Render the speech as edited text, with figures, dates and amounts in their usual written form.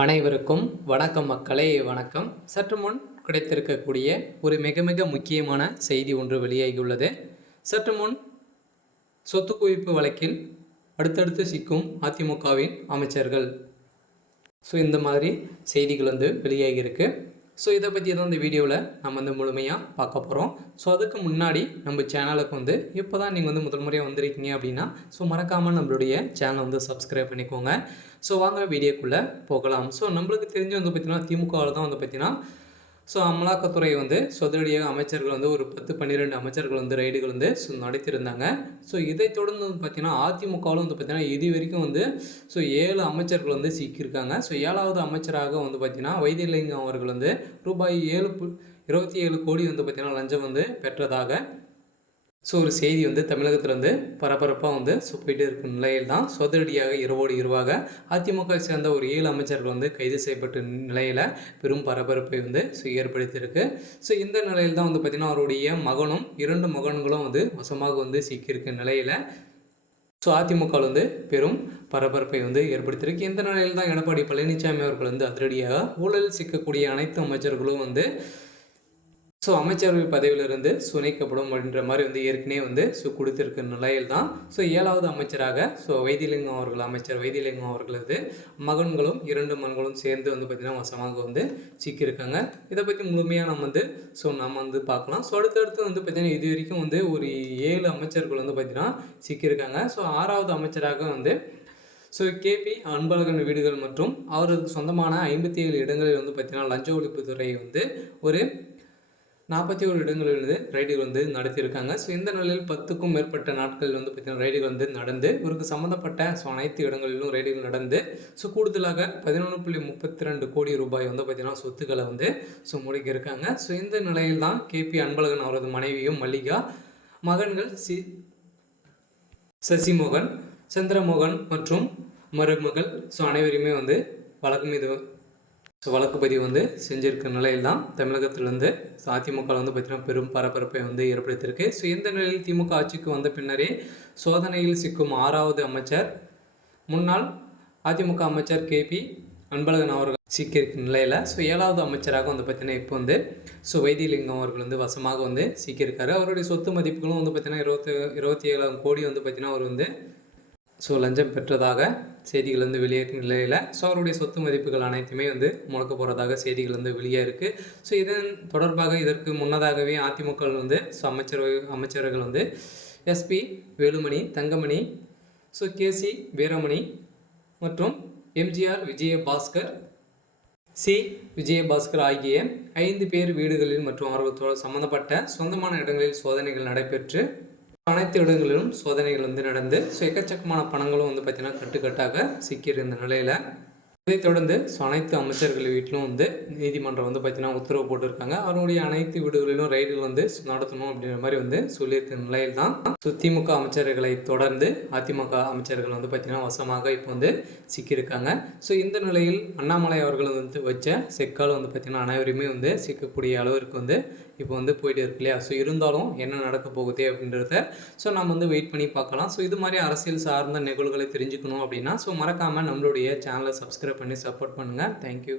அனைவருக்கும் வணக்கம் மக்களே, வணக்கம். சற்று முன் கிடைத்திருக்கக்கூடிய ஒரு மிக மிக முக்கியமான செய்தி ஒன்று வெளியாகியுள்ளது. சற்று முன் சொத்து குவிப்பு வழக்கில் அடுத்தடுத்து சிக்கும் அதிமுகவின் அமைச்சர்கள். இந்த மாதிரி செய்திகள் வெளியாகியிருக்கு. இதை பற்றி தான் இந்த வீடியோவில் நம்ம முழுமையாக பார்க்க போகிறோம். அதுக்கு முன்னாடி நம்ம சேனலுக்கு இப்போ தான் நீங்கள் முதல் முறையாக வந்திருக்கீங்க அப்படின்னா மறக்காமல் நம்மளுடைய சேனலை சப்ஸ்கிரைப் பண்ணிக்கோங்க. வாங்க வீடியோக்குள்ளே போகலாம். நம்மளுக்கு தெரிஞ்சு பார்த்திங்கன்னா திமுகவில் தான் பார்த்திங்கன்னா அமலாக்கத்துறை சொதடியாக அமைச்சர்கள் ஒரு 10-12 அமைச்சர்கள் ரைடுகள் நடத்தியிருந்தாங்க. இதை தொடர்ந்து பார்த்திங்கன்னா அதிமுகவில் பார்த்திங்கன்னா இது வரைக்கும் 7 அமைச்சர்கள் சிக்கியிருக்காங்க. 7வது அமைச்சராக பார்த்திங்கன்னா வைத்தியலிங்கம் அவர்கள் ரூபாய் 27 கோடி பார்த்திங்கன்னா லஞ்சம் பெற்றதாக ஒரு செய்தி தமிழகத்தில் பரபரப்பாக போயிட்டு இருக்கும் நிலையில் தான் சொதடியாக இரவோடு இரவாக அதிமுக சேர்ந்த ஒரு 7 அமைச்சர்கள் கைது செய்யப்பட்ட நிலையில் பெரும் பரபரப்பை ஏற்படுத்தியிருக்கு. இந்த நிலையில் தான் பார்த்திங்கன்னா அவருடைய மகனும் 2 மகன்களும் வசமாக சிக்கியிருக்க நிலையில் அதிமுக பெரும் பரபரப்பை ஏற்படுத்தியிருக்கு. இந்த நிலையில் தான் எடப்பாடி பழனிசாமி அவர்கள் அதிரடியாக ஊழல் சிக்கக்கூடிய அனைத்து அமைச்சர்களும் அமைச்சரவை பதவியிலிருந்து சுனைக்கப்படும் அப்படின்ற மாதிரி ஏற்கனவே கொடுத்திருக்க நிலையில் தான் 7வது அமைச்சராக வைத்தியலிங்கம் அவர்கள் அமைச்சர் வைத்தியலிங்கம் அவர்களது மகன்களும் 2 மகன்களும் சேர்ந்து பார்த்திங்கன்னா வசமாக சிக்கியிருக்காங்க. இதை பற்றி முழுமையாக நம்ம பார்க்கலாம். அடுத்தடுத்து பார்த்திங்கன்னா இது வரைக்கும் ஒரு 7 அமைச்சர்கள் பார்த்திங்கன்னா சிக்கியிருக்காங்க. 6வது அமைச்சராக கேபி அன்பழகன் வீடுகள் மற்றும் அவருக்கு சொந்தமான 57 இடங்களில் பார்த்திங்கன்னா லஞ்ச ஒழிப்புத்துறை ஒரு 41 இடங்களில் ரைடுகள் நடத்தியிருக்காங்க. இந்த நிலையில் 10க்கும் மேற்பட்ட நாட்கள் பார்த்திங்கன்னா ரைடுகள் நடந்து இவருக்கு சம்மந்தப்பட்ட அனைத்து இடங்களிலும் ரைடுகள் நடந்து கூடுதலாக 11.32 கோடி ரூபாய் பார்த்திங்கன்னா சொத்துக்களை முடக்கியிருக்காங்க. இந்த நிலையில் தான் கேபி அன்பழகன் அவரது மனைவியும் மல்லிகா, மகன்கள் சசிமோகன், சந்திரமோகன் மற்றும் மருமகள் அனைவருமே வழக்கு மீது வழக்கு பதிவு செஞ்சிருக்க நிலையில் தான் தமிழகத்தில் அதிமுக பார்த்திங்கன்னா பெரும் பரபரப்பை ஏற்படுத்தியிருக்கு. இந்த நிலையில் திமுக ஆட்சிக்கு வந்த பின்னரே சோதனையில் சிக்கும் 6வது அமைச்சர் முன்னாள் அதிமுக அமைச்சர் கேபி அன்பழகன் அவர்கள் சிக்கியிருக்க நிலையில் 7வது அமைச்சராக பார்த்திங்கன்னா இப்போ வைத்தியலிங்கம் அவர்கள் வசமாக சிக்கியிருக்காரு. அவருடைய சொத்து மதிப்புகளும் பார்த்திங்கன்னா 27 கோடி பார்த்திங்கன்னா அவர் லஞ்சம் பெற்றதாக செய்திகள் வெளியேற்ற நிலையில் அவருடைய சொத்து மதிப்புகள் அனைத்துமே முடக்க போகிறதாக செய்திகள் வெளியாக இருக்குது. இதன் தொடர்பாக இதற்கு முன்னதாகவே அதிமுக அமைச்சர்கள் எஸ்பி வேலுமணி, தங்கமணி, கேசி வீரமணி மற்றும் எம்ஜிஆர் விஜயபாஸ்கர், விஜயபாஸ்கர் ஆகிய 5 பேர் வீடுகளில் மற்றும் அவர்கள் சம்பந்தப்பட்ட சொந்தமான இடங்களில் சோதனைகள் நடைபெற்று அனைத்து இடங்களிலும் சோதனைகள் நடந்து எக்கச்சக்கமான பணங்களும் பார்த்திங்கன்னா கட்டுக்கட்டாக சிக்கியிருந்த நிலையில் இதைத் தொடர்ந்து அனைத்து அமைச்சர்கள் வீட்டிலும் நீதிமன்றம் பார்த்திங்கன்னா உத்தரவு போட்டிருக்காங்க. அவருடைய அனைத்து வீடுகளிலும் ரைடுகள் நடத்தணும் அப்படின்ற மாதிரி சொல்லியிருக்க நிலையில் தான் திமுக அமைச்சர்களை தொடர்ந்து அதிமுக அமைச்சர்கள் பார்த்திங்கன்னா வசமாக இப்போ சிக்கியிருக்காங்க. இந்த நிலையில் அண்ணாமலை அவர்கள் வச்ச செக்கால் பார்த்திங்கன்னா அனைவருமே சிக்கக்கூடிய அளவிற்கு இப்போ போயிட்டு இருக்கு இல்லையா. இருந்தாலும் என்ன நடக்க போகுது அப்படின்றத நம்ம வெயிட் பண்ணி பார்க்கலாம். இது மாதிரி அரசியல் சார்ந்த நிகழ்வுகளை தெரிஞ்சுக்கணும் அப்படின்னா மறக்காமல் நம்மளுடைய சேனலை சப்ஸ்கிரைப் பண்ணி சப்போர்ட் பண்ணுங்கள். தேங்க்யூ.